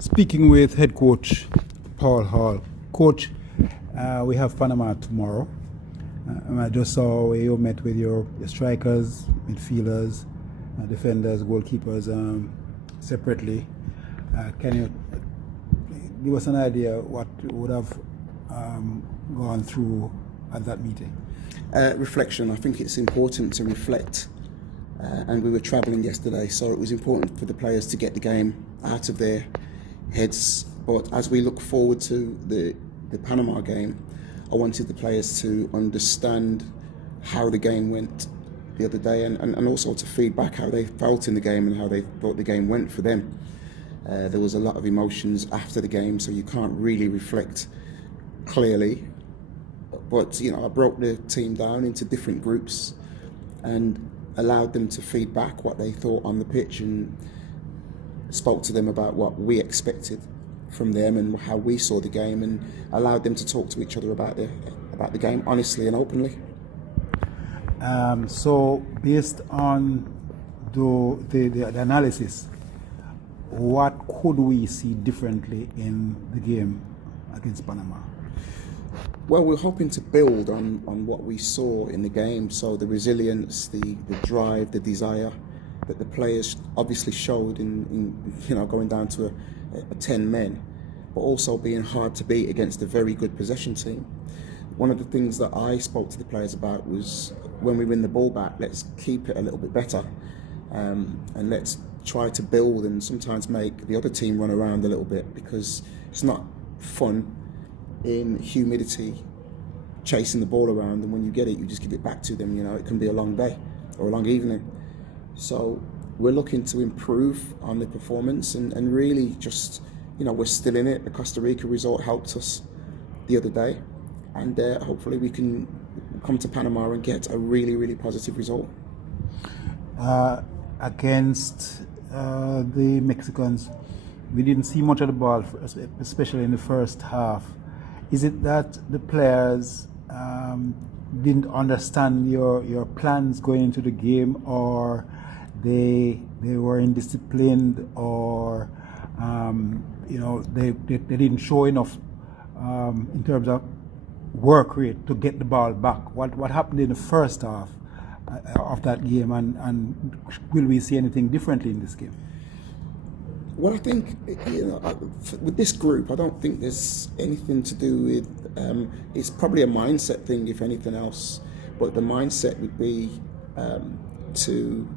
Speaking with head coach Paul Hall. Coach, we have Panama tomorrow. I just saw where you met with your strikers, midfielders, defenders, goalkeepers separately. Can you give us an idea what would have gone through at that meeting? Reflection. I think it's important to reflect. And we were travelling yesterday, so it was important for the players to get the game out of their heads. But as we look forward to the Panama game, I wanted the players to understand how the game went the other day and also to feedback how they felt in the game and how they thought the game went for them. There was a lot of emotions after the game, so you can't really reflect clearly. But I broke the team down into different groups and allowed them to feedback what they thought on the pitch and spoke to them about what we expected from them and how we saw the game, and allowed them to talk to each other about the game honestly and openly. So based on the analysis, what could we see differently in the game against Panama? Well, we're hoping to build on what we saw in the game. So the resilience, the drive, the desire that the players obviously showed in going down to a 10 men, but also being hard to beat against a very good possession team. One of the things that I spoke to the players about was when we win the ball back, let's keep it a little bit better, and let's try to build and sometimes make the other team run around a little bit, because it's not fun in humidity chasing the ball around, and when you get it you just give it back to them. It can be a long day or a long evening. So we're looking to improve on the performance and really just we're still in it. The Costa Rica result helped us the other day, and hopefully we can come to Panama and get a really, really positive result. Against the Mexicans, we didn't see much of the ball, especially in the first half. Is it that the players didn't understand your plans going into the game, or they were indisciplined, or they didn't show enough in terms of work rate to get the ball back? What happened in the first half of that game, and will we see anything differently in this game? Well, I think with this group, I don't think there's anything to do with. It's probably a mindset thing, if anything else. But the mindset would be to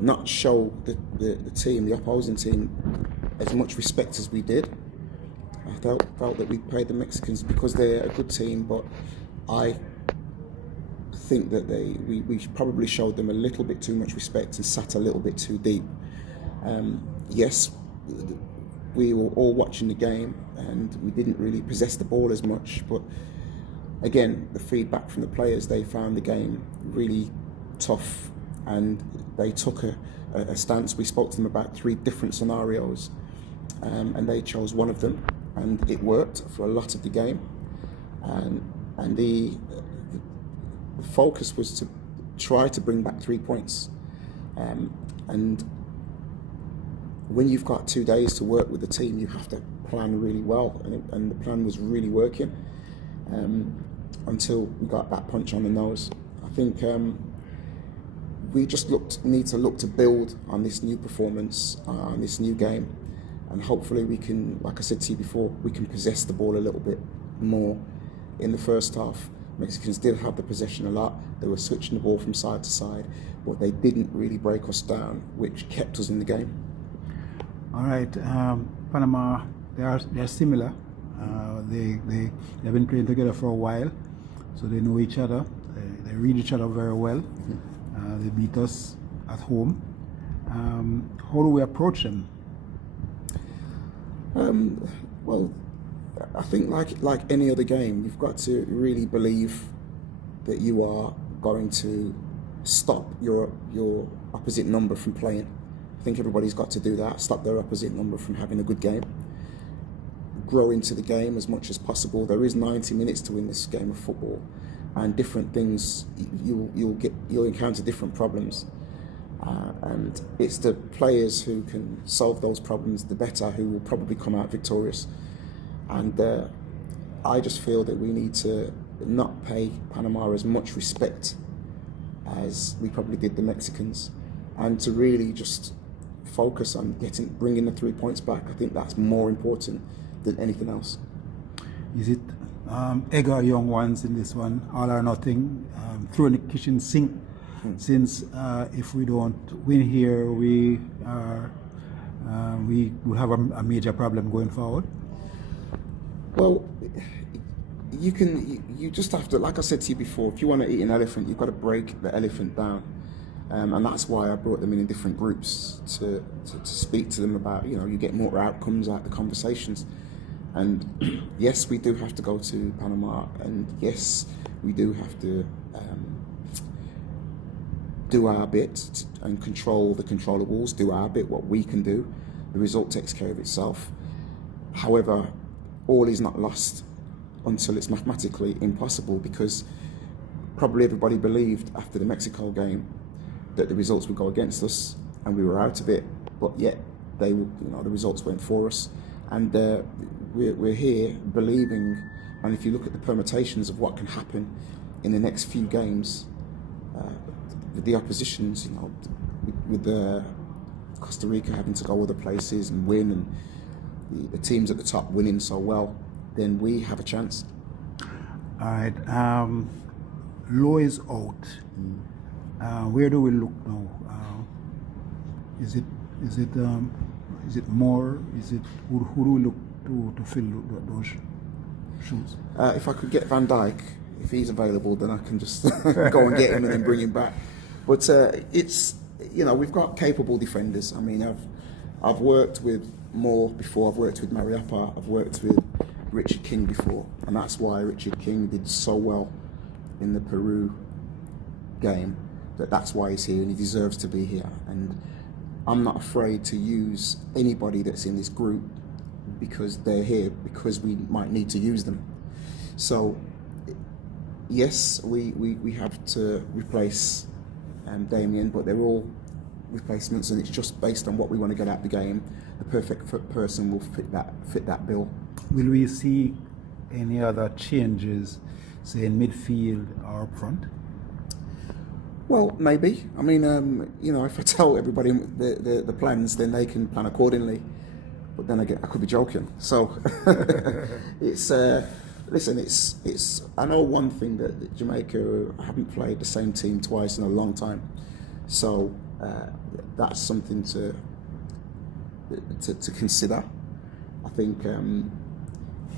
not show the team, the opposing team, as much respect as we did. I felt that we played the Mexicans because they're a good team, but I think that we probably showed them a little bit too much respect and sat a little bit too deep. Yes, we were all watching the game and we didn't really possess the ball as much, but again, the feedback from the players, they found the game really tough and they took a stance. We spoke to them about 3 different scenarios, and they chose one of them, and it worked for a lot of the game. And the focus was to try to bring back 3 points, and when you've got 2 days to work with the team, you have to plan really well, and the plan was really working until we got that punch on the nose. I think we just need to look to build on this new performance, on this new game, and hopefully we can, like I said to you before, we can possess the ball a little bit more. In the first half, Mexicans did have the possession a lot. They were switching the ball from side to side, but they didn't really break us down, which kept us in the game. All right, Panama, they are similar. They've been playing together for a while, so they know each other. They read each other very well. Mm-hmm. They beat us at home. How do we approach them? Well, I think like any other game, you've got to really believe that you are going to stop your opposite number from playing. I think everybody's got to do that, stop their opposite number from having a good game. Grow into the game as much as possible. There is 90 minutes to win this game of football, and different things, you'll encounter different problems. and it's the players who can solve those problems the better who will probably come out victorious. And I just feel that we need to not pay Panama as much respect as we probably did the Mexicans, and to really just focus on bringing the 3 points back. I think that's more important than anything else. Is it egg or young ones in this one, all or nothing, throw in the kitchen sink? Since if we don't win here, we will have a major problem going forward. Well, you just have to, like I said to you before, if you want to eat an elephant, you've got to break the elephant down. And that's why I brought them in different groups to speak to them about, you get more outcomes out of the conversations. And yes, we do have to go to Panama, and yes, we do have to do our bit and control the controllables, do our bit, what we can do. The result takes care of itself. However, all is not lost until it's mathematically impossible, because probably everybody believed after the Mexico game that the results would go against us and we were out of it, but yet the results went for us. And we're here believing, and if you look at the permutations of what can happen in the next few games, with the oppositions, with Costa Rica having to go other places and win, and the teams at the top winning so well, then we have a chance. All right. Low is out. Where do we look now? Is it more? Is it who do we look to fill those shoes? If I could get Van Dijk, if he's available, then I can just go and get him and then bring him back. But it's we've got capable defenders. I mean, I've worked with Moore before. I've worked with Mariappa. I've worked with Richard King before, and that's why Richard King did so well in the Peru game. That's why he's here, and he deserves to be here. And I'm not afraid to use anybody that's in this group because they're here, because we might need to use them. So yes, we have to replace Damien, but they're all replacements, and it's just based on what we want to get out of the game. The perfect person will fit that bill. Will we see any other changes, say in midfield or up front? Well, maybe. I mean, if I tell everybody the plans, then they can plan accordingly. But then I could be joking. So it's listen. It's. I know one thing, that Jamaica haven't played the same team twice in a long time. So that's something to consider. I think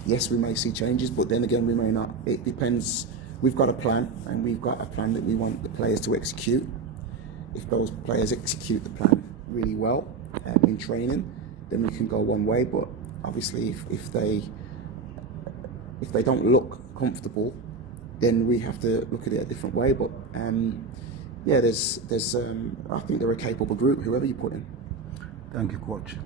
yes, we may see changes, but then again, we may not. It depends. We've got a plan, and we've got a plan that we want the players to execute. If those players execute the plan really well in training, then we can go one way. But obviously, if they don't look comfortable, then we have to look at it a different way. But there's I think they're a capable group, whoever you put in. Thank you, coach.